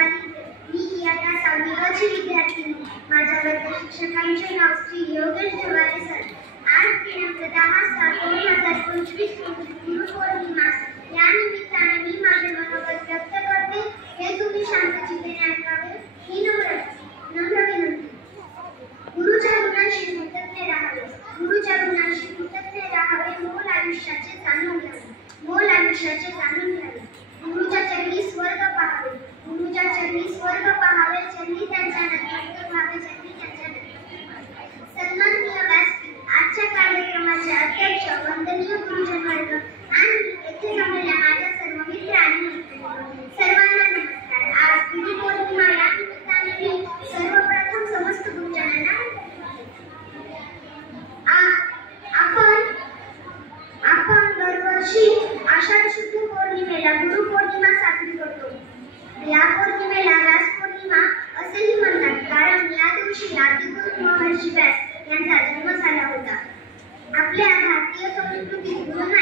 गोपाली. मी इयत्ता 6वी क ची विद्यार्थिनी. माझ्या वर्ग शिक्षकांचे नाव श्री योगेश जवारे सर. आज दिनांक 10/7/2025 रोजी गुरुपौर्णिमा. या निमित्ताने मी माझे मनोगत व्यक्त करते. हे तुम्ही शांत चित्तेने ऐकावे ही नम्र विनंती. गुरुच्या गुणांशी कृतज्ञ राहावे. गुरुच्या गुणांशी कृतज्ञ राहावे. मोल आयुष्याचे जाणून घ्यावे. गुरुच्या चरणी स्वर्ग पाहावे. चरणी त्यांच्या नतमस्तक व्हावे. सन्माननीय व्यासपीठ, आजच्या कार्यक्रमाचे अध्यक्ष, वंदनीय गुरुजन वर्ग आणि येथे जमलेल्या माझ्या सर्व मित्र आणि मैत्रिणी, सर्वांना नमस्कार. आज गुरुपौर्णिमा या निमित्ताने मी सर्वप्रथम समस्त गुरुजनांना आपण दरवर्षी आषाढ शुद्ध पौर्णिमेला गुरुपौर्णिमा साजरी करतो. या पौर्णिमेला व्यास पौर्णिमा असेही म्हणतात, कारण या दिवशी आदिगुरु महर्षी व्यास यांचा जन्म झाला होता. आपल्या भारतीय संस्कृतीत गुरुंना